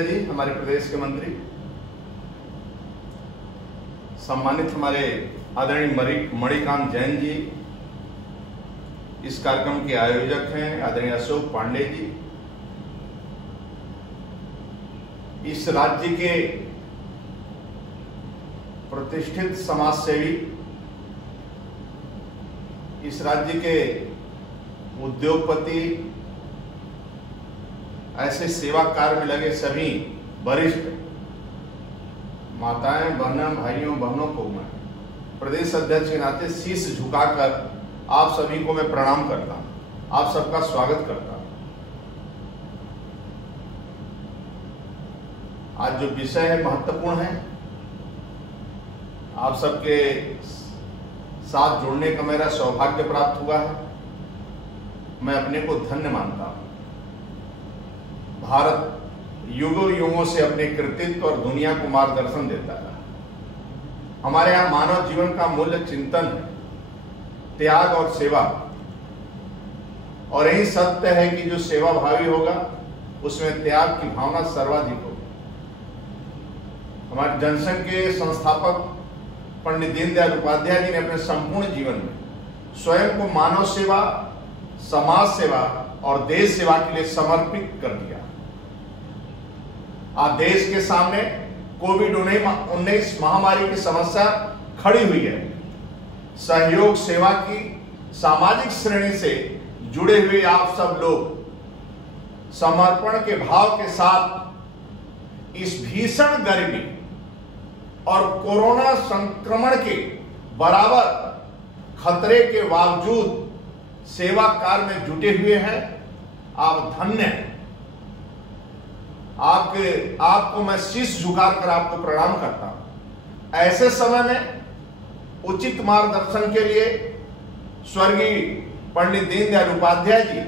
जी हमारे प्रदेश के मंत्री, सम्मानित हमारे आदरणीय मणिकांत जैन जी, इस कार्यक्रम के आयोजक हैं आदरणीय अशोक पांडे जी, इस राज्य के प्रतिष्ठित समाजसेवी, इस राज्य के उद्योगपति, ऐसे सेवा कार्य में लगे सभी वरिष्ठ माताएं, बहनों, भाइयों, बहनों को मैं प्रदेश अध्यक्ष के नाते शीश झुकाकर आप सभी को मैं प्रणाम करता हूं, आप सबका स्वागत करता हूं। आज जो विषय है महत्वपूर्ण है, आप सबके साथ जुड़ने का मेरा सौभाग्य प्राप्त हुआ है, मैं अपने को धन्य मानता हूं। भारत युगों युगों से अपने कृतित्व और दुनिया को मार्गदर्शन देता है। हमारे यहाँ मानव जीवन का मूल्य चिंतन है, त्याग और सेवा, और यही सत्य है कि जो सेवा भावी होगा उसमें त्याग की भावना सर्वाधिक होगी। हमारे जनसंघ के संस्थापक पंडित दीनदयाल उपाध्याय जी ने अपने संपूर्ण जीवन में स्वयं को मानव सेवा, समाज सेवा और देश सेवा के लिए समर्पित कर दिया। आज देश के सामने कोविड-19 महामारी की समस्या खड़ी हुई है। सहयोग सेवा की सामाजिक श्रेणी से जुड़े हुए आप सब लोग समर्पण के भाव के साथ इस भीषण गर्मी और कोरोना संक्रमण के बराबर खतरे के बावजूद सेवा कार्य में जुटे हुए हैं। आप धन्य हैं। आपको मैं शीश झुकाकर आपको प्रणाम करता हूं। ऐसे समय में उचित मार्गदर्शन के लिए स्वर्गीय पंडित दीनदयाल उपाध्याय जी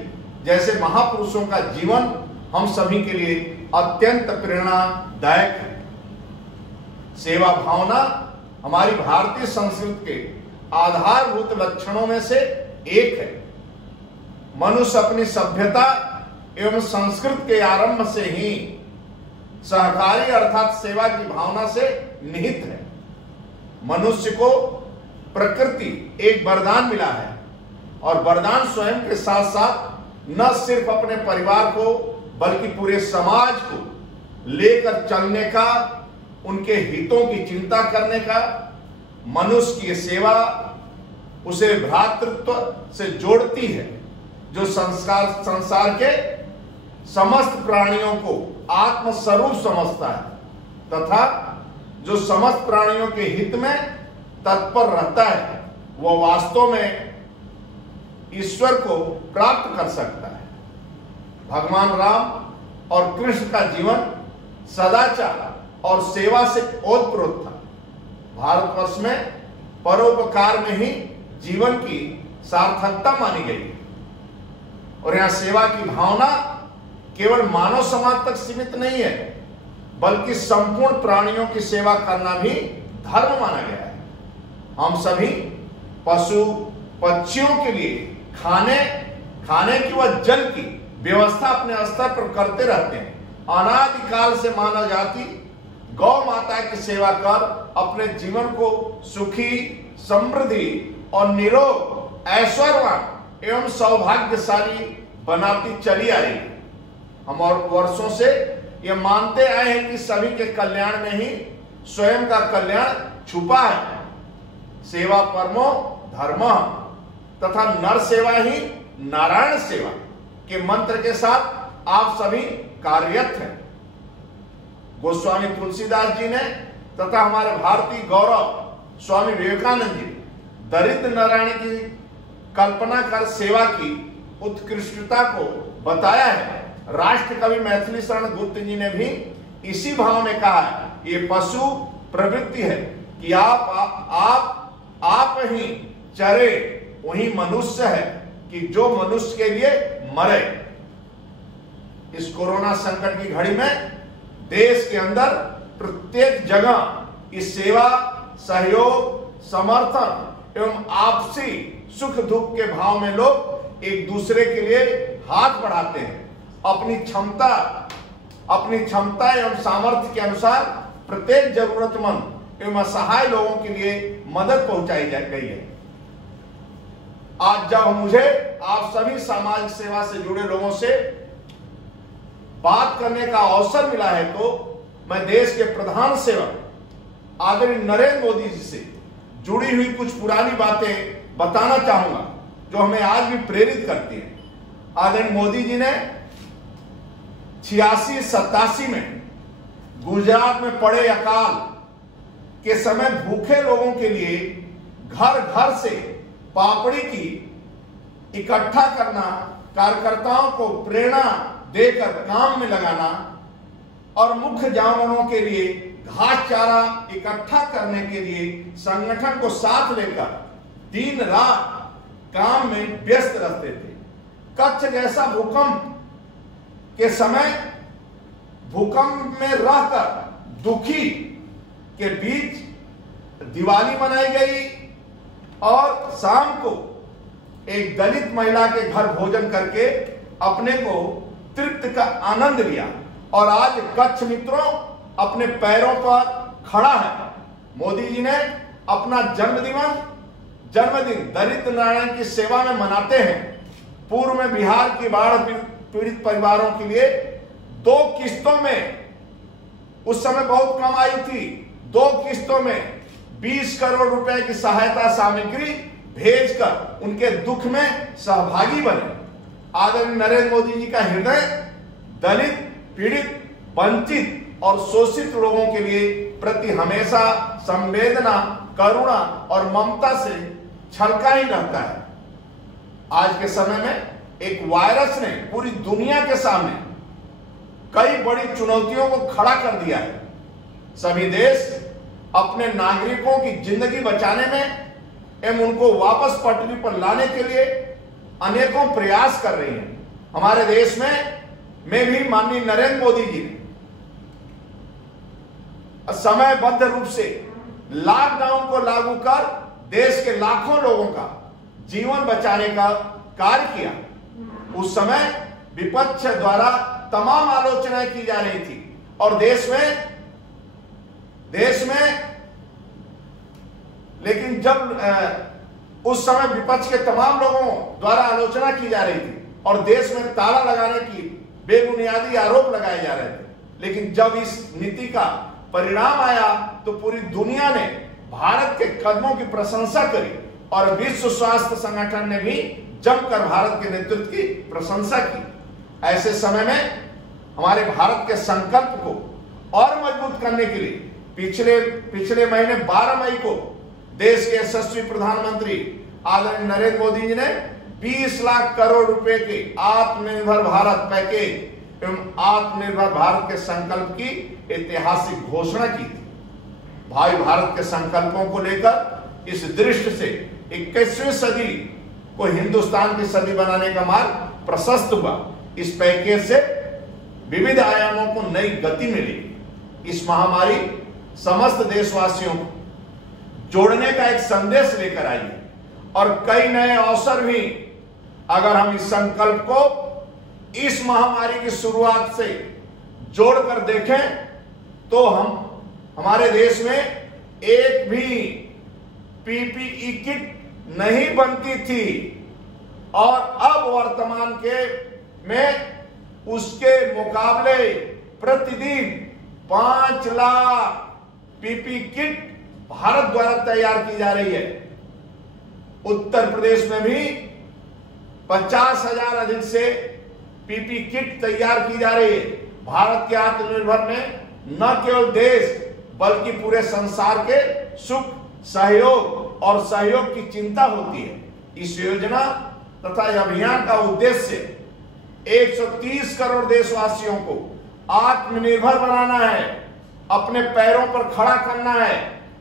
जैसे महापुरुषों का जीवन हम सभी के लिए अत्यंत प्रेरणादायक है। सेवा भावना हमारी भारतीय संस्कृति के आधारभूत लक्षणों में से एक है। मनुष्य अपनी सभ्यता एवं संस्कृति के आरंभ से ही सहकारी अर्थात सेवा की भावना से निहित है। मनुष्य को प्रकृति एक वरदान मिला है, और वरदान स्वयं के साथ साथ न सिर्फ अपने परिवार को बल्कि पूरे समाज को लेकर चलने का, उनके हितों की चिंता करने का। मनुष्य की सेवा उसे भ्रातृत्व से जोड़ती है, जो संसार के समस्त प्राणियों को आत्मस्वरूप समझता है तथा जो समस्त प्राणियों के हित में तत्पर रहता है, वह वास्तव में ईश्वर को प्राप्त कर सकता है। भगवान राम और कृष्ण का जीवन सदाचार और सेवा से ओतप्रोत था। भारतवर्ष में परोपकार में ही जीवन की सार्थकता मानी गई, और यहां सेवा की भावना केवल मानव समाज तक सीमित नहीं है, बल्कि संपूर्ण प्राणियों की सेवा करना भी धर्म माना गया है। हम सभी पशु पक्षियों के लिए खाने की व जल की व्यवस्था अपने स्तर पर करते रहते हैं। अनादिकाल से मानव जाति गौ माता की सेवा कर अपने जीवन को सुखी, समृद्धि और निरोग, ऐश्वर्यवान एवं सौभाग्यशाली बनाती चली आ रही है। हम और वर्षों से ये मानते आए हैं कि सभी के कल्याण में ही स्वयं का कल्याण छुपा है। सेवा परमो धर्म तथा नर सेवा ही नारायण सेवा के मंत्र के साथ आप सभी कार्यरत हैं। गोस्वामी तुलसीदास जी ने तथा हमारे भारतीय गौरव स्वामी विवेकानंद जी दरिद्र नारायण की कल्पना कर सेवा की उत्कृष्टता को बताया है। राष्ट्र कवि मैथिली शरण गुप्त जी ने भी इसी भाव में कहा है, ये पशु प्रवृत्ति है कि आप ही चरे वही मनुष्य है कि जो मनुष्य के लिए मरे। इस कोरोना संकट की घड़ी में देश के अंदर प्रत्येक जगह इस सेवा, सहयोग, समर्थन एवं आपसी सुख दुख के भाव में लोग एक दूसरे के लिए हाथ बढ़ाते हैं, अपनी क्षमता अपनी क्षमता एवं सामर्थ्य के अनुसार प्रत्येक जरूरतमंद एवं असहाय लोगों के लिए मदद पहुंचाई गई है। आज जब मुझे आप सभी सामाजिक सेवा से जुड़े लोगों से बात करने का अवसर मिला है, तो मैं देश के प्रधान सेवक आदरणीय नरेंद्र मोदी जी से जुड़ी हुई कुछ पुरानी बातें बताना चाहूंगा जो हमें आज भी प्रेरित करती है। आदरणीय मोदी जी ने 86-87 में गुजरात में पड़े अकाल के समय भूखे लोगों के लिए घर घर से पापड़ी की इकट्ठा करना, कार्यकर्ताओं को प्रेरणा देकर काम में लगाना और मुख्य जानवरों के लिए घास चारा इकट्ठा करने के लिए संगठन को साथ लेकर दिन रात काम में व्यस्त रहते थे। कच्छ जैसा भूकंप के समय भूकंप में रहकर दुखी के बीच दिवाली मनाई गई और शाम को एक दलित महिला के घर भोजन करके अपने को तृप्त का आनंद लिया और आज कच्छ मित्रों अपने पैरों पर खड़ा है। मोदी जी ने अपना जन्मदिन दलित नारायण की सेवा में मनाते हैं। पूर्व में बिहार की बाढ़ पीड़ित परिवारों के लिए 2 किस्तों में, उस समय बहुत कम आई थी, 2 किस्तों में 20 करोड़ रुपए की सहायता सामग्री भेजकर उनके दुख में सहभागी बने। आदरणीय नरेंद्र मोदी जी का हृदय दलित, पीड़ित, वंचित और शोषित लोगों के लिए प्रति हमेशा संवेदना, करुणा और ममता से छलका ही रहता है। आज के समय में एक वायरस ने पूरी दुनिया के सामने कई बड़ी चुनौतियों को खड़ा कर दिया है। सभी देश अपने नागरिकों की जिंदगी बचाने में एवं उनको वापस पटरी पर लाने के लिए अनेकों प्रयास कर रही हैं। हमारे देश में भी माननीय नरेंद्र मोदी जी ने समयबद्ध रूप से लॉकडाउन को लागू कर देश के लाखों लोगों का जीवन बचाने का कार्य किया। उस समय विपक्ष द्वारा तमाम आलोचनाएं की जा रही थी और देश में लेकिन जब उस समय विपक्ष के तमाम लोगों द्वारा आलोचना की जा रही थी और देश में ताला लगाने की बेबुनियादी आरोप लगाए जा रहे थे, लेकिन जब इस नीति का परिणाम आया तो पूरी दुनिया ने भारत के कदमों की प्रशंसा करी और विश्व स्वास्थ्य संगठन ने भी जमकर भारत के नेतृत्व की प्रशंसा की। ऐसे समय में हमारे भारत के संकल्प को और मजबूत करने के लिए पिछले महीने 12 मई को देश के यशस्वी प्रधानमंत्री आदरणीय नरेंद्र मोदी जी ने 20 लाख करोड़ रुपए के आत्मनिर्भर भारत पैकेज एवं आत्मनिर्भर भारत के संकल्प की ऐतिहासिक घोषणा की थी। भावी भारत के संकल्पों को लेकर इस दृष्टि से 21वीं सदी को हिंदुस्तान की सदी बनाने का मार्ग प्रशस्त हुआ। इस पैकेज से विविध आयामों को नई गति मिली। इस महामारी समस्त देशवासियों को जोड़ने का एक संदेश लेकर आई है और कई नए अवसर भी, अगर हम इस संकल्प को इस महामारी की शुरुआत से जोड़कर देखें तो हमारे देश में एक भी पीपीई किट नहीं बनती थी और अब वर्तमान में उसके मुकाबले प्रतिदिन 5 लाख पीपीई किट भारत द्वारा तैयार की जा रही है। उत्तर प्रदेश में भी 50,000 अधिक से पीपी किट तैयार की जा रही है। भारत के आत्मनिर्भर में न केवल देश बल्कि पूरे संसार के सुख, सहयोग और सहयोग की चिंता होती है। इस योजना तथा अभियान का उद्देश्य 130 करोड़ देशवासियों को आत्मनिर्भर बनाना है, अपने पैरों पर खड़ा करना है,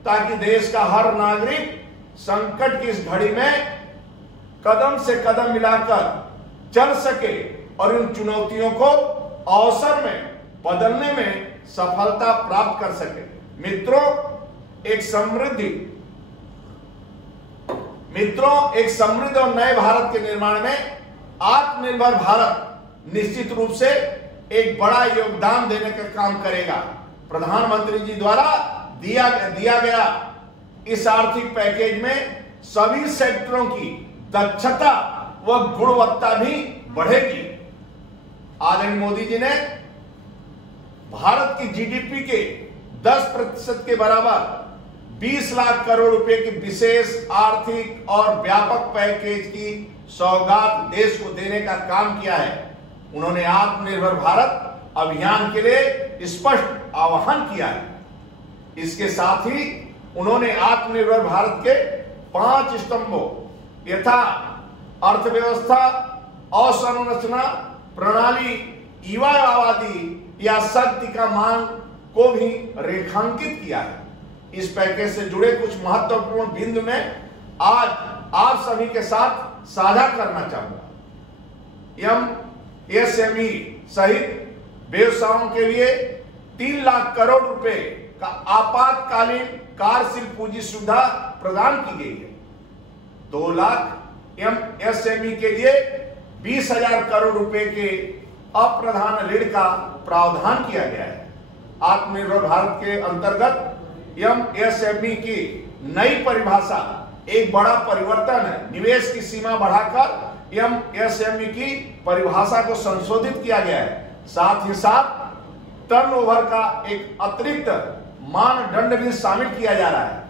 ताकि देश का हर नागरिक संकट की इस घड़ी में कदम से कदम मिलाकर चल सके और इन चुनौतियों को अवसर में बदलने में सफलता प्राप्त कर सके। मित्रों, एक समृद्ध और नए भारत के निर्माण में आत्मनिर्भर भारत निश्चित रूप से एक बड़ा योगदान देने का काम करेगा। प्रधानमंत्री जी द्वारा दिया गया इस आर्थिक पैकेज में सभी सेक्टरों की दक्षता व गुणवत्ता भी बढ़ेगी। आदरणीय मोदी जी ने भारत की जीडीपी के 10% के बराबर 20 लाख करोड़ रुपए की विशेष आर्थिक और व्यापक पैकेज की सौगात देश को देने का काम किया है। उन्होंने आत्मनिर्भर भारत अभियान के लिए स्पष्ट आह्वान किया है। इसके साथ ही उन्होंने आत्मनिर्भर भारत के 5 स्तंभों यथा अर्थव्यवस्था, अवसंरचना प्रणाली, युवा आबादी या शक्ति का मांग को भी रेखांकित किया है। इस पैकेज से जुड़े कुछ महत्वपूर्ण बिंदु में आज आप सभी के साथ साझा करना चाहूंगा। एमएसएमई सहित व्यवसायों के लिए 3 लाख करोड़ रुपए का आपातकालीन कार्यशील पूंजी सुविधा प्रदान की गई है। 2 लाख एमएसएमई के लिए 20,000 करोड़ रुपए के अप्रधान ऋण का प्रावधान किया गया है। आत्मनिर्भर भारत के अंतर्गत एमएसएमई की नई परिभाषा एक बड़ा परिवर्तन है। निवेश की सीमा बढ़ाकर एमएसएमई की परिभाषा को संशोधित किया गया है। साथ ही साथ टर्नओवर का एक अतिरिक्त मानदंड भी शामिल किया जा रहा है।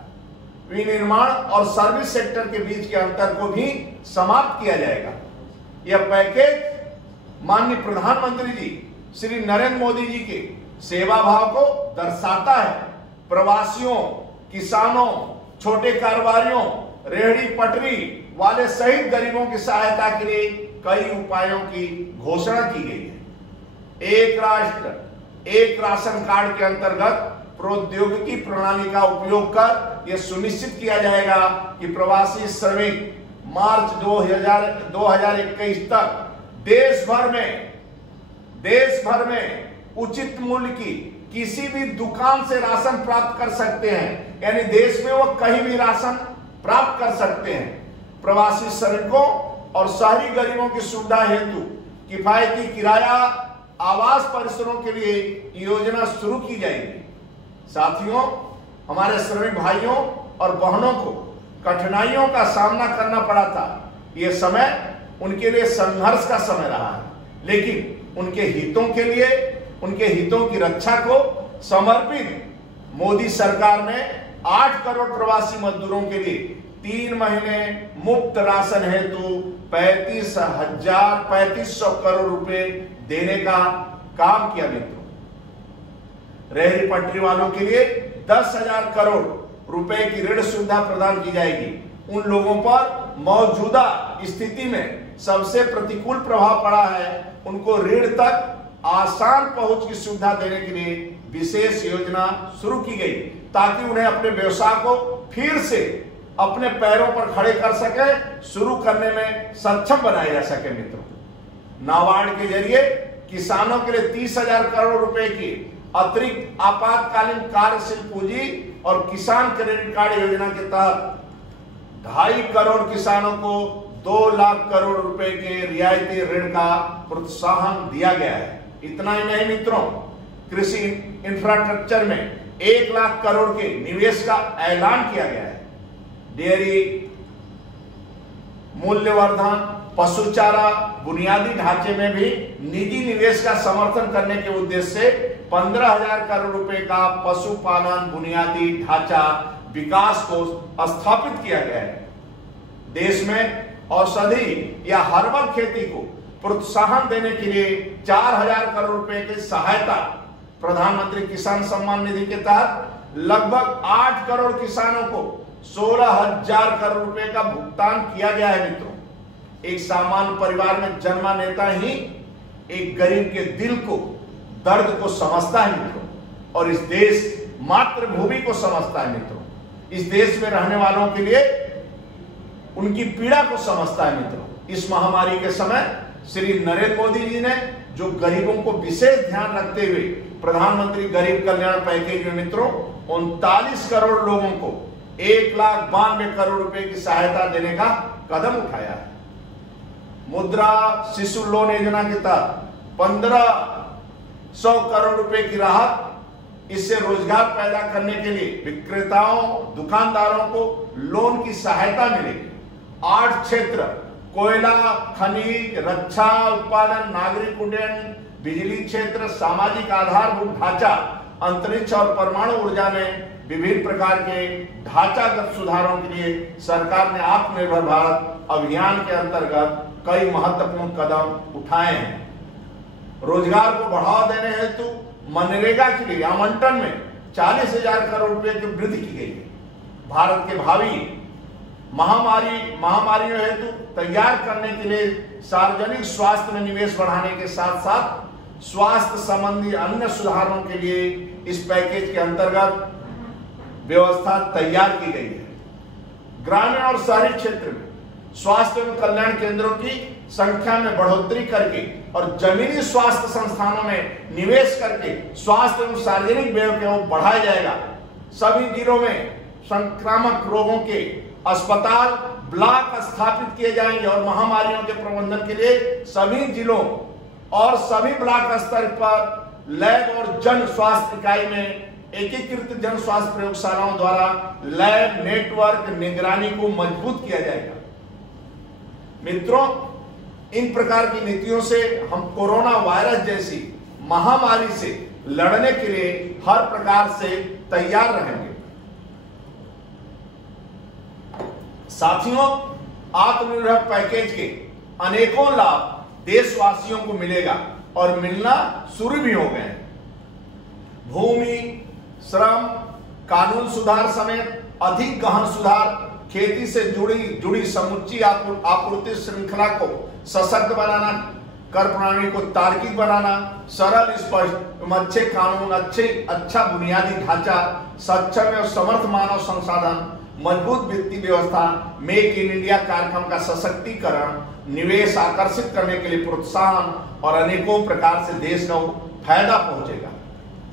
विनिर्माण और सर्विस सेक्टर के बीच के अंतर को भी समाप्त किया जाएगा। यह पैकेज माननीय प्रधानमंत्री जी श्री नरेंद्र मोदी जी के सेवा भाव को दर्शाता है। प्रवासियों, किसानों, छोटे कारोबारियों, रेहड़ी पटरी वाले सहित गरीबों की सहायता के लिए कई उपायों की घोषणा की गई है। एक राष्ट्र एक राशन कार्ड के अंतर्गत प्रौद्योगिकी प्रणाली का उपयोग कर यह सुनिश्चित किया जाएगा कि प्रवासी श्रमिक मार्च 2021 तक देश भर में उचित मूल्य की किसी भी दुकान से राशन प्राप्त कर सकते हैं। यानी देश में वो कहीं भी राशन प्राप्त कर सकते हैं। प्रवासी श्रमिकों और शहरी गरीबों की सुविधा हेतु किफायती किराया आवास परिसरों के लिए योजना शुरू की जाएगी। साथियों, हमारे श्रमिक भाइयों और बहनों को कठिनाइयों का सामना करना पड़ा था। यह समय उनके लिए संघर्ष का समय रहा है, लेकिन उनके हितों के लिए, उनके हितों की रक्षा को समर्पित मोदी सरकार ने 8 करोड़ प्रवासी मजदूरों के लिए 3 महीने मुफ्त राशन हेतु 35,000 करोड़ रुपए देने का काम किया। मित्रों, रेहड़ी पटरी वालों के लिए 10,000 करोड़ रुपए की ऋण सुविधा प्रदान की जाएगी। उन लोगों पर मौजूदा स्थिति में सबसे प्रतिकूल प्रभाव पड़ा है, उनको ऋण तक आसान पहुंच की सुविधा देने के लिए विशेष योजना शुरू की गई, ताकि उन्हें अपने व्यवसाय को फिर से अपने पैरों पर खड़े कर सके, शुरू करने में सक्षम बनाया जा सके। मित्रों, नाबार्ड के जरिए किसानों के लिए 30,000 करोड़ रुपए की अतिरिक्त आपातकालीन कार्यशील पूंजी और किसान क्रेडिट कार्ड योजना के तहत 2.5 करोड़ किसानों को 2 लाख करोड़ रुपए के रियायती ऋण का प्रोत्साहन दिया गया है। इतना ही नहीं मित्रों, कृषि इंफ्रास्ट्रक्चर में 1 लाख करोड़ के निवेश का ऐलान किया गया है। डेयरी, मूल्यवर्धन, पशु चारा, बुनियादी ढांचे में भी निजी निवेश का समर्थन करने के उद्देश्य से 15,000 करोड़ रुपए का पशुपालन बुनियादी ढांचा विकास को स्थापित किया गया है। देश में औषधि या हर्बल खेती को प्रोत्साहन देने के लिए 4,000 करोड़ रुपए की सहायता प्रधानमंत्री किसान सम्मान निधि के तहत लगभग 8 करोड़ किसानों को 16,000 करोड़ रुपए का भुगतान किया गया है। मित्रों, एक सामान्य परिवार में जन्मा नेता ही एक गरीब के दिल को, दर्द को समझता है मित्रों, और इस देश मातृभूमि को समझता है। मित्रों, इस देश में रहने वालों के लिए उनकी पीड़ा को समझता है। मित्रों, इस महामारी के समय श्री नरेंद्र मोदी जी ने जो गरीबों को विशेष ध्यान रखते हुए प्रधानमंत्री गरीब कल्याण पैकेज में मित्रों 39 करोड़ लोगों को 1,92 करोड़ रुपए की सहायता देने का कदम उठाया है। मुद्रा शिशु लोन योजना के तहत 15 100 करोड़ रुपए की राहत। इससे रोजगार पैदा करने के लिए विक्रेताओं, दुकानदारों को लोन की सहायता मिलेगी। 8 क्षेत्र कोयला, खनिज, रक्षा उत्पादन, नागरिक उड्डयन, बिजली क्षेत्र, सामाजिक आधारभूत ढांचा, अंतरिक्ष और परमाणु ऊर्जा में विभिन्न प्रकार के ढांचागत सुधारों के लिए सरकार ने आत्मनिर्भर भारत अभियान के अंतर्गत कई महत्वपूर्ण कदम उठाए हैं। रोजगार को बढ़ावा देने हेतु मनरेगा के लिए आवंटन में 40,000 करोड़ रुपए की वृद्धि की गई है। भारत के भावी महामारियों हेतु तैयार करने के लिए सार्वजनिक स्वास्थ्य में निवेश बढ़ाने के साथ साथ स्वास्थ्य संबंधी अन्य सुधारों के लिए इस पैकेज के अंतर्गत व्यवस्था तैयार की गई है। ग्रामीण और शहरी क्षेत्र में स्वास्थ्य एवं कल्याण केंद्रों की संख्या में बढ़ोतरी करके और जमीनी स्वास्थ्य संस्थानों में निवेश करके स्वास्थ्य एवं सार्वजनिक व्यय को बढ़ाया जाएगा। सभी जिलों में संक्रामक रोगों के अस्पताल, ब्लॉक स्थापित किए जाएंगे और महामारियों के प्रबंधन के लिए सभी जिलों और सभी ब्लॉक स्तर पर लैब और जन स्वास्थ्य इकाई में एकीकृत जन स्वास्थ्य प्रयोगशालाओं द्वारा लैब नेटवर्क निगरानी को मजबूत किया जाएगा। मित्रों, इन प्रकार की नीतियों से हम कोरोना वायरस जैसी महामारी से लड़ने के लिए हर प्रकार से तैयार रहेंगे। साथियों, आत्मनिर्भर पैकेज के अनेकों लाभ देशवासियों को मिलेगा और मिलना शुरू भी हो गए हैं। भूमि, श्रम, कानून सुधार समेत अधिक गहन सुधार, खेती से जुड़ी समुच्ची आपूर्ति श्रृंखला को सशक्त बनाना, कर प्रणाली को तार्किक बनाना, सरल, स्पष्ट, अच्छे कानून, अच्छा बुनियादी ढांचा, सक्षम और समर्थ मानव संसाधन, मजबूत वित्तीय व्यवस्था, मेक इन इंडिया कार्यक्रम का सशक्तिकरण, निवेश आकर्षित करने के लिए प्रोत्साहन और अनेकों प्रकार से देश को फायदा पहुंचेगा।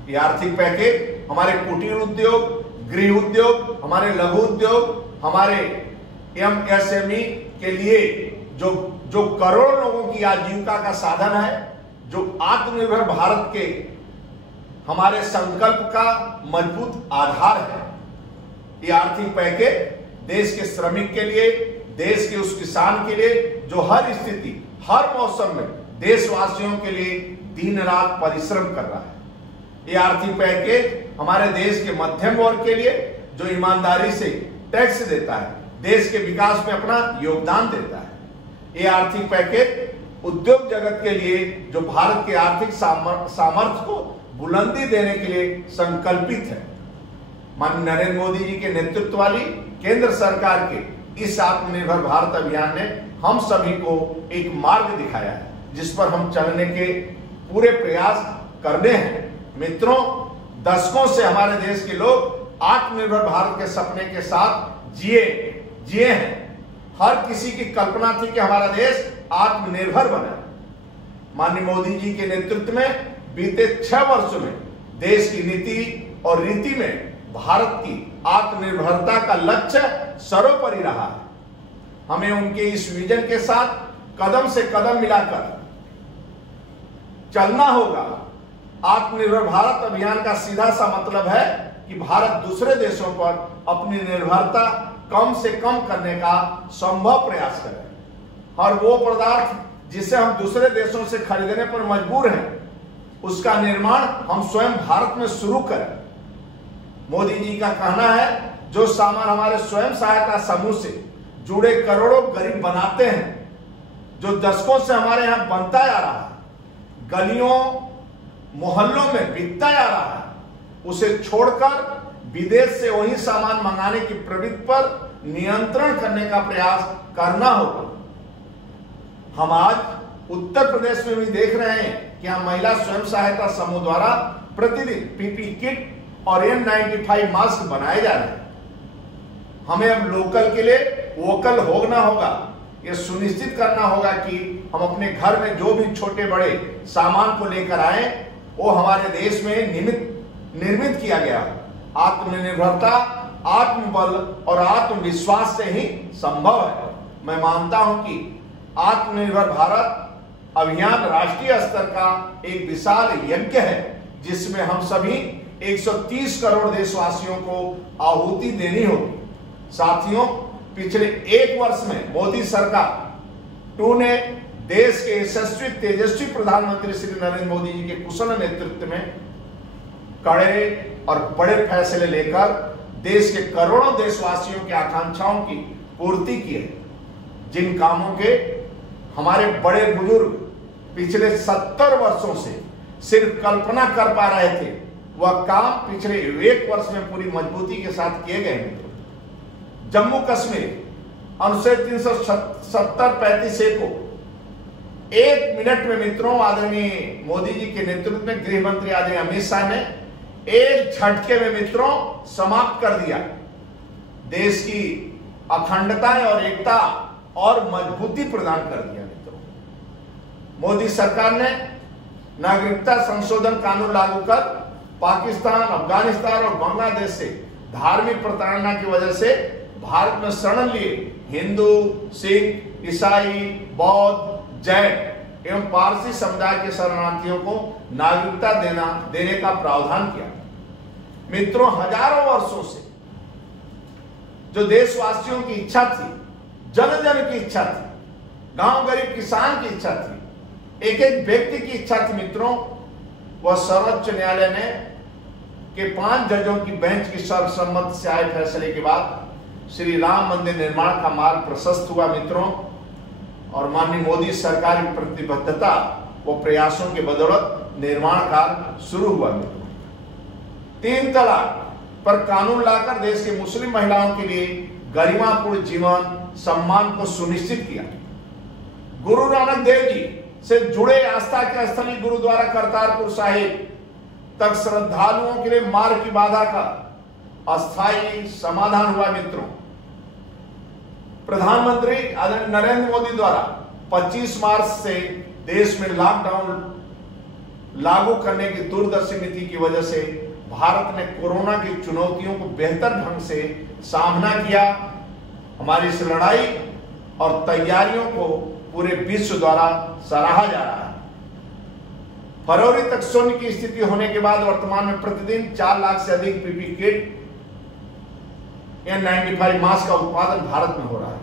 ये आर्थिक पैकेज हमारे कुटीर उद्योग, गृह उद्योग, हमारे लघु उद्योग, हमारे एमएसएमई के लिए जो करोड़ों लोगों की आजीविका का साधन है, जो आत्मनिर्भर भारत के हमारे संकल्प का मजबूत आधार है। ये आर्थिक पैकेज देश के श्रमिक के लिए, देश के उस किसान के लिए जो हर स्थिति, हर मौसम में देशवासियों के लिए दिन रात परिश्रम कर रहा है। ये आर्थिक पैकेज हमारे देश के मध्यम वर्ग के लिए जो ईमानदारी से टैक्स देता है, देश के विकास में अपना योगदान देता है। ये आर्थिक पैकेज उद्योग जगत के लिए जो भारत के आर्थिक सामर्थ्य को बुलंदी देने के लिए संकल्पित है। माननीय नरेंद्र मोदी जी के नेतृत्व वाली केंद्र सरकार के इस आत्मनिर्भर भारत अभियान ने हम सभी को एक मार्ग दिखाया है जिस पर हम चलने के पूरे प्रयास करने हैं। मित्रों, दशकों से हमारे देश के लोग आत्मनिर्भर भारत के सपने के साथ जिए हैं। हर किसी की कल्पना थी कि हमारा देश आत्मनिर्भर बने। माननीय मोदी जी के नेतृत्व में बीते 6 वर्षों में देश की नीति और रीति में भारत की आत्मनिर्भरता का लक्ष्य सर्वोपरि रहा है। हमें उनके इस विजन के साथ कदम से कदम मिलाकर चलना होगा। आत्मनिर्भर भारत अभियान का सीधा सा मतलब है कि भारत दूसरे देशों पर अपनी निर्भरता कम से कम करने का संभव प्रयास करे और वो पदार्थ जिसे हम दूसरे देशों से खरीदने पर मजबूर हैं, उसका निर्माण हम स्वयं भारत में शुरू करें। मोदी जी का कहना है, जो सामान हमारे स्वयं सहायता समूह से जुड़े करोड़ों गरीब बनाते हैं, जो दशकों से हमारे यहाँ बनता जा रहा है, गलियों मोहल्लों में बिकता जा रहा है, उसे छोड़कर विदेश से वही सामान मंगाने की प्रवृत्ति पर नियंत्रण करने का प्रयास करना होगा। हम आज उत्तर प्रदेश में भी देख रहे हैं कि यहाँ महिला स्वयं सहायता समूह द्वारा प्रतिदिन पीपी किट और N95 मास्क बनाए जा रहे हैं। हमें अब लोकल के लिए वोकल होना होगा। यह सुनिश्चित करना होगा कि हम अपने घर में जो भी छोटे बड़े सामान को लेकर आए वो हमारे देश में निर्मित किया गया। आत्मनिर्भरता, आत्मबल और आत्मविश्वास से ही संभव है। मैं मानता हूं कि आत्मनिर्भर भारत अभियान राष्ट्रीय स्तर का एक विशाल यज्ञ है जिसमें हम सभी 130 करोड़ देशवासियों को आहुति देनी होगी। साथियों, पिछले एक वर्ष में मोदी सरकार 2 ने देश के यशस्वी तेजस्वी प्रधानमंत्री श्री नरेंद्र मोदी जी के कुशल नेतृत्व में कड़े और बड़े फैसले लेकर देश के करोड़ों देशवासियों की आकांक्षाओं की पूर्ति की है। जिन कामों के हमारे बड़े बुजुर्ग पिछले 70 वर्षों से सिर्फ कल्पना कर पा रहे थे, वह काम पिछले एक वर्ष में पूरी मजबूती के साथ किए गए मित्रों। जम्मू कश्मीर अनुच्छेद 370-35 को 1 मिनट में मित्रों आदरणीय मोदी जी के नेतृत्व में गृह मंत्री आदरणीय अमित शाह ने एक झटके में मित्रों समाप्त कर दिया। देश की अखंडता और एकता और मजबूती प्रदान कर दिया मित्रों। मोदी सरकार ने नागरिकता संशोधन कानून लागू कर पाकिस्तान, अफगानिस्तान और बांग्लादेश से धार्मिक प्रताड़ना की वजह से भारत में शरण लिए हिंदू, सिख, ईसाई, बौद्ध, जैन एवं पारसी समुदाय के शरणार्थियों को नागरिकता देने का प्रावधान किया। मित्रों, हजारों वर्षों से जो देशवासियों की इच्छा थी, जन जन की इच्छा थी, गांव गरीब किसान की इच्छा थी, एक एक व्यक्ति की इच्छा थी मित्रों, वह सर्वोच्च न्यायालय ने के 5 जजों की बेंच की सर्वसम्मति से आए फैसले के बाद श्री राम मंदिर निर्माण का मार्ग प्रशस्त हुआ मित्रों। और माननीय मोदी सरकार की प्रतिबद्धता व प्रयासों के बदौलत निर्माण कार्य शुरू हुआ मित्रों। 3 तलाक पर कानून लाकर देश के मुस्लिम महिलाओं के लिए गरिमापूर्ण जीवन सम्मान को सुनिश्चित किया। गुरु नानक देव जी से जुड़े आस्था के स्थली गुरुद्वारा करतारपुर साहिब तक श्रद्धालुओं के लिए मार्ग की बाधा का अस्थायी समाधान हुआ मित्रों। प्रधानमंत्री आदरणीय नरेंद्र मोदी द्वारा 25 मार्च से देश में लॉकडाउन लागू करने की दूरदर्शी नीति की वजह से भारत ने कोरोना की चुनौतियों को बेहतर ढंग से सामना किया। हमारी इस लड़ाई और तैयारियों को पूरे विश्व द्वारा सराहा जा रहा है। फरवरी तक शून्य की स्थिति होने के बाद वर्तमान में प्रतिदिन 4 लाख से अधिक पीपीई किट N95 मास्क का उत्पादन भारत में हो रहा है।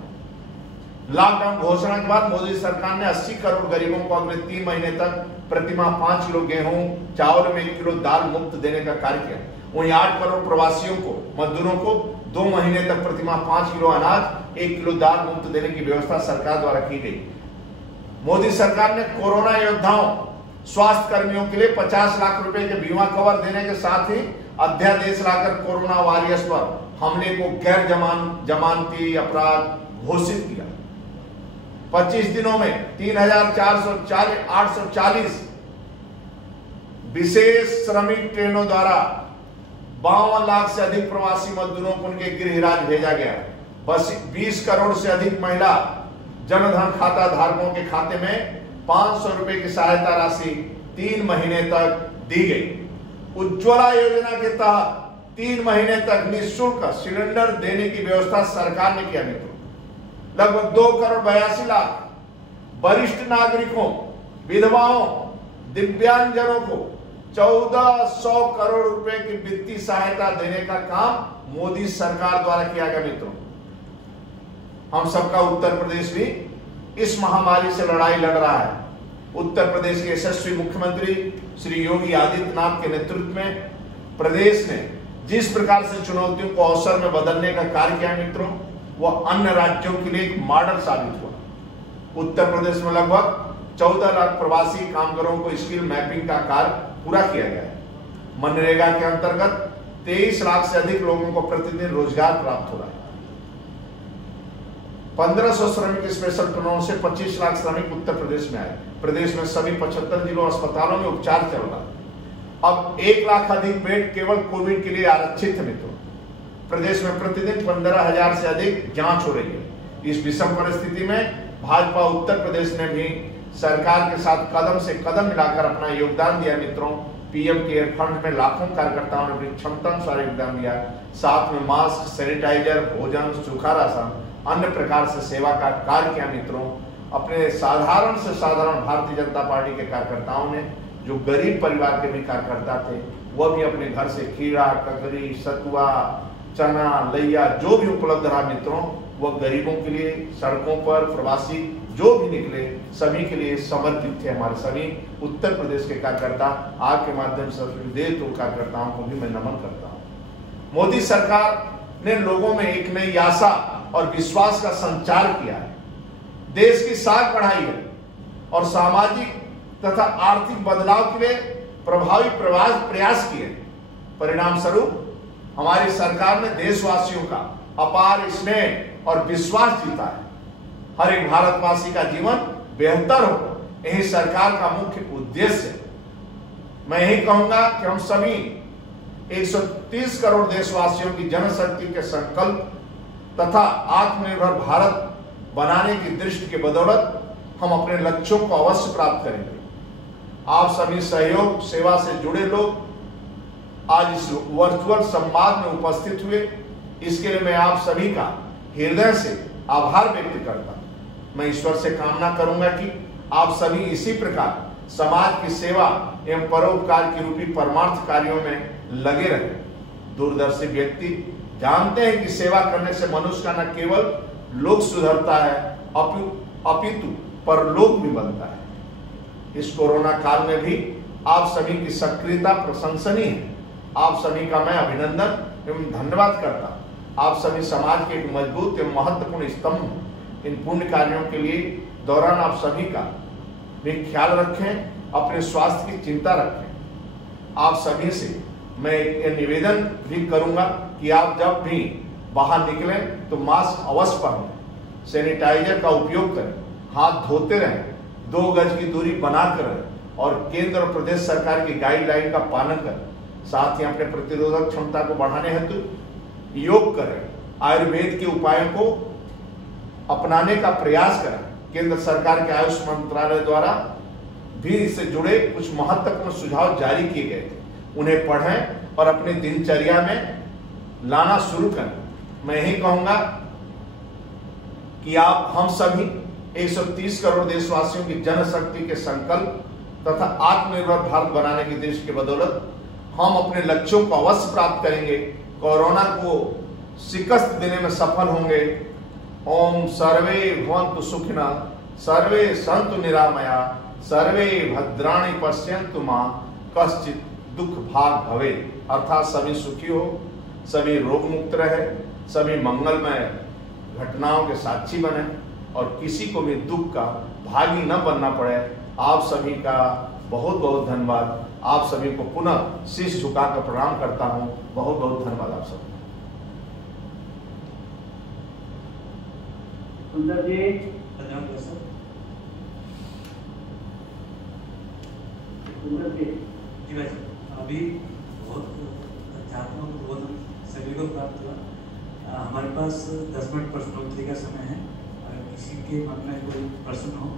लॉकडाउन घोषणा के बाद मोदी सरकार ने 80 करोड़ गरीबों को अगले 3 महीने तक प्रतिमाह 5 किलो गेहूं, चावल में 1 किलो दाल मुफ्त देने का कार्य किया। वहीं 8 करोड़ प्रवासियों को, मजदूरों को 2 महीने तक प्रतिमाह 5 किलो अनाज, 1 किलो दाल मुफ्त देने की व्यवस्था सरकार द्वारा की गई। मोदी सरकार ने कोरोना योद्धाओं, स्वास्थ्य कर्मियों के लिए 50 लाख रुपए के बीमा कवर देने के साथ ही अध्यादेश लाकर कोरोना वॉरियर्स पर हमले को गैर जमानती अपराध घोषित किया। 25 दिनों में 3,840 विशेष श्रमिक ट्रेनों द्वारा 52 लाख से अधिक प्रवासी मजदूरों को उनके गृह राज्य भेजा गया। बस 20 करोड़ से अधिक महिला जनधन खाता धारकों के खाते में 500 रुपए की सहायता राशि 3 महीने तक दी गई। उज्ज्वला योजना के तहत 3 महीने तक निःशुल्क सिलेंडर देने की व्यवस्था सरकार ने किया मित्रों। लगभग 2 करोड़ 82 लाख वरिष्ठ नागरिकों, विधवाओं, दिव्यांगजनों को 1400 करोड़ रुपए की वित्तीय सहायता देने का काम मोदी सरकार द्वारा किया गया मित्रों। हम सबका उत्तर प्रदेश भी इस महामारी से लड़ाई लड़ रहा है। उत्तर प्रदेश के यशस्वी मुख्यमंत्री श्री योगी आदित्यनाथ के नेतृत्व में प्रदेश ने जिस प्रकार से चुनौतियों को अवसर में बदलने का कार्य किया मित्रों, वह अन्य राज्यों के लिए एक मॉडल साबित हुआ। उत्तर प्रदेश में लगभग 14 लाख प्रवासी कामगारों को स्किल मैपिंग का कार्य पूरा किया गया है। मनरेगा के अंतर्गत 23 लाख से अधिक लोगों को प्रतिदिन रोजगार प्राप्त हो रहा है। 1500 श्रमिक स्पेशल ट्रेनों से 25 लाख श्रमिक उत्तर प्रदेश में आए। प्रदेश में सभी 75 जिलों अस्पतालों में उपचार चल रहा है। अब 1 लाख अधिक बेड केवल कोविड के लिए आरक्षित है मित्रों। प्रदेश में प्रतिदिन 15,000 से अधिक जांच हो रही है। इस विषम परिस्थिति में भाजपा उत्तर प्रदेश ने भी सरकार के साथ कदम से कदम मिलाकर अपना योगदान दिया मित्रों। पीएम केयर फंड में लाखों कार्यकर्ताओं ने अपनी क्षमतानुसार योगदान दिया। साथ में मास्क, सैनिटाइजर, भोजन, सूखा राशन, अन्य प्रकार से सेवा का कार्य किया मित्रों। अपने साधारण से साधारण भारतीय जनता पार्टी के कार्यकर्ताओं ने, जो गरीब परिवार के भी कार्यकर्ता थे, वह भी अपने घर से खीरा, ककड़ी, सतुआ, चना, लैया जो भी उपलब्ध रहा मित्रों, वह गरीबों के लिए, सड़कों पर प्रवासी जो भी निकले, सभी के लिए समर्पित थे। हमारे सभी उत्तर प्रदेश के कार्यकर्ता, आपके माध्यम से विदेश कार्यकर्ताओं को भी मैं नमन करता हूँ। मोदी सरकार ने लोगों में एक नई आशा और विश्वास का संचार किया है, देश की साख बढ़ाई है और सामाजिक तथा आर्थिक बदलाव के लिए प्रभावी प्रयास किए। परिणाम स्वरूप हमारी सरकार ने देशवासियों का अपार स्नेह और विश्वास जीता है। हर एक भारतवासी का जीवन बेहतर हो, यही सरकार का मुख्य उद्देश्य है। मैं यही कहूंगा कि हम सभी 130 करोड़ देशवासियों की जनशक्ति के संकल्प तथा आत्मनिर्भर भारत बनाने की दृष्टि के बदौलत हम अपने लक्ष्यों को अवश्य प्राप्त करेंगे। आप सभी सहयोग सेवा से जुड़े लोग आज इस वर्चुअल संवाद में उपस्थित हुए, इसके लिए मैं आप सभी का हृदय से आभार व्यक्त करता हूं। मैं ईश्वर से कामना करूंगा कि आप सभी इसी प्रकार समाज की सेवा एवं परोपकार की रूपी परमार्थ कार्यों में लगे रहे। दूरदर्शी व्यक्ति जानते हैं कि सेवा करने से मनुष्य का न केवल लोक सुधरता है अपितु परलोक भी बनता है। इस कोरोना काल में भी आप सभी की सक्रियता प्रशंसनीय है। आप सभी का मैं अभिनंदन एवं धन्यवाद करता हूं। आप सभी समाज के एक मजबूत एवं महत्वपूर्ण स्तंभ। इन पुण्य कार्यों के लिए दौरान आप सभी का भी ख्याल रखें, अपने स्वास्थ्य की चिंता रखें। आप सभी से मैं ये निवेदन भी करूंगा कि आप जब भी बाहर निकलें तो मास्क अवश्य पहनें, सैनिटाइजर का उपयोग करें, हाथ धोते रहें, 2 गज की दूरी बनाकर रहें और केंद्र और प्रदेश सरकार की गाइडलाइन का पालन करें। साथ ही अपने प्रतिरोधक क्षमता को बढ़ाने हेतु योग करें, आयुर्वेद के उपायों को अपनाने का प्रयास करें। केंद्र सरकार के आयुष मंत्रालय द्वारा भी इससे जुड़े कुछ महत्वपूर्ण सुझाव जारी किए गए थे, उन्हें पढ़ें और अपनी दिनचर्या में लाना शुरू करें। मैं यही कहूंगा कि आप हम सभी 130 करोड़ देशवासियों की जनशक्ति के संकल्प तथा आत्मनिर्भर भारत बनाने की दृष्टि के बदौलत हम अपने लक्ष्यों को अवश्य प्राप्त करेंगे, कोरोना को शिकस्त देने में सफल होंगे। ओम सर्वे भवन्तु सुखिनः, सर्वे सन्तु निरामया, सर्वे भद्राणि पश्यन्तु मां कश्चित् दुख भाग भवे। अर्थात सभी सुखी हो, सभी रोग मुक्त रहे, सभी मंगलमय घटनाओं के साक्षी बने और किसी को भी दुख का भागी न बनना पड़े। आप सभी का बहुत बहुत धन्यवाद। आप सभी को पुनः शीश झुकाकर प्रणाम करता हूं। बहुत बहुत धन्यवाद आप सबको। सुंदर जी, सुंदर जी भाई, अभी बहुत अध्यात्म बोध सभी को प्राप्त हुआ। हमारे पास 10 मिनट प्रश्नोत्तरी का समय है। अगर किसी के मन में कोई प्रश्न हो,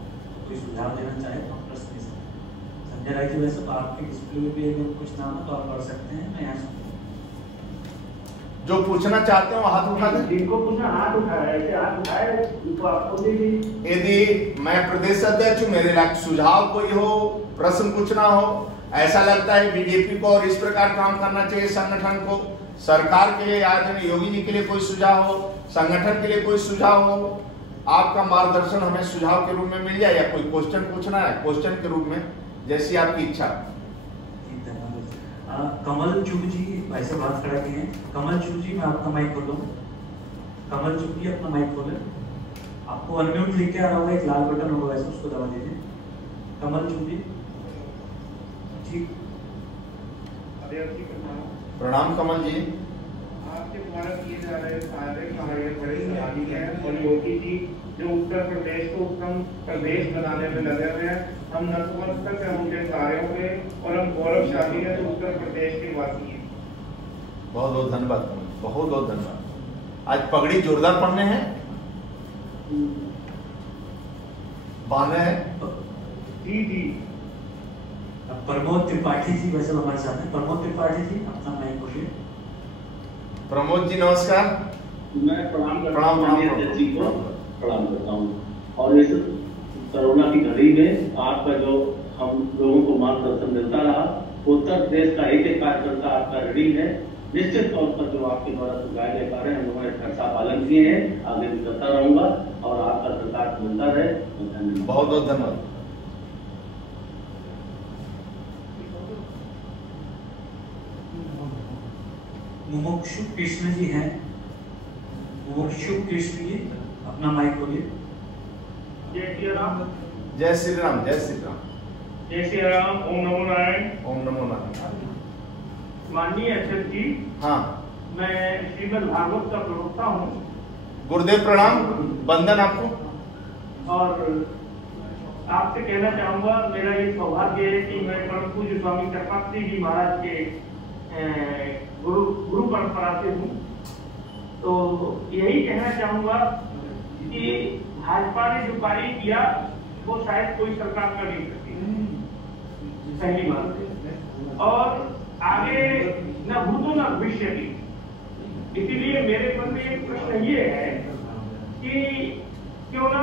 कोई सुझाव देना चाहे तो हम प्रश्न दे सकते हैं। संजय राय जी, वैसे तो आपके डिस्प्ले में भी अगर कुछ नाम हो तो आप पढ़ सकते हैं। मैं यहाँ सुनता हूँ। जो पूछना चाहते हो हाथ उठा दें। जिनको पूछना हाथ उठा रहे थे, हाथ उठाए उनको आपको दीजिए। यदि मैं प्रदेश अध्यक्ष हूँ, मेरे लायक सुझाव कोई हो, प्रश्न पूछना हो, ऐसा लगता है बीजेपी को और इस प्रकार काम करना चाहिए, संगठन को, सरकार के लिए आदरणीय योगी जी के लिए कोई सुझाव हो, संगठन के लिए कोई सुझाव हो, आपका मार्गदर्शन हमें सुझाव के रूप में मिल जाए, या कोई क्वेश्चन पूछना है क्वेश्चन के रूप में, जैसी आपकी इच्छा। कमल चुग जी भाई साहब हाथ खड़ा किए हैं। कमल चुग जी, मैं आपका माइक खोलूँ। कमल चुग जी, अपना माइक खोलें। आपको अनम्यूट लिख के आ रहा होगा, एक लाल बटन होगा वैसे, उसको दबा दीजिए। कमल चुग जी, ठीक। प्रणाम कमल जी। आपके द्वारा किए जा रहे कार्य हमारे बड़े सराहनीय हैं और योगी जी जो उत्तर प्रदेश को उत्तम प्रदेश बनाने में लगे हुए हैं, हम नतमस्तक हैं उनके कार्यों पे और हम गौरवशाली हैं जो उत्तर प्रदेश के वासी हैं। बहुत बहुत धन्यवाद कमल, बहुत बहुत धन्यवाद। आज पगड़ी जोरदार पढ़ने हैं, बांधे हैं। जी जी। प्रमोद त्रिपाठी जी वैसे हमारे साथ हैं। प्रमोद त्रिपाठी जी, अपना माइक खोलिए। प्रमोद जी नमस्कार। मैं प्रणाम करता हूं, प्रणाम करता हूं और इस कोरोना की घड़ी में आपका जो हम लोगों को मार्गदर्शन मिलता रहा, उत्तर प्रदेश का एक एक कार्यकर्ता आपका रेडी है। निश्चित तौर पर जो आपके द्वारा सुझाए गए कार्य हम लोगों ने खर्चा पालन किए हैं, आगे भी करता रहूंगा और आपका सरकार मिलता रहे। बहुत बहुत धन्यवाद। मुमुक्षु कृष्ण जी हैं, मुमुक्षु कृष्ण जी अपना माइक खोलिए। जय श्री राम। जय श्री राम। जय श्री राम। जय श्री राम। ओम नमो नारायण। ओम नमो नारायण। माननीय अध्यक्ष जी, हाँ, मैं श्रीमद् भागवत का प्रवक्ता हूँ। गुरुदेव प्रणाम, वंदन आपको। और आपसे कहना चाहूंगा, मेरा ये सौभाग्य है कि मैं परम पूज्य स्वामी चक्रपाणी जी महाराज के गुरु परंपरा से हूँ। तो यही कहना चाहूंगा कि भाजपा ने जो कार्य किया वो शायद कोई सरकार कर नहीं सकती, पहली बात। और आगे न भूतो न भविष्य की। इसीलिए मेरे मन में एक प्रश्न ये है कि क्यों ना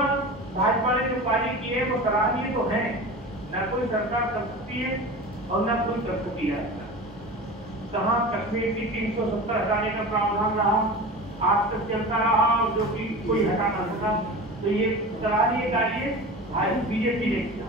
भाजपा ने जो कार्य किए वो सराहनीय तो है, न कोई सरकार कर सकती है और न कोई कर सकती है। कहाँ कश्मीर की 370 हटाने का प्रावधान रहा, आज तक चलता रहा और जो कि कोई हटा न सका। तो ये सराहनीय कार्य बीजेपी ने किया।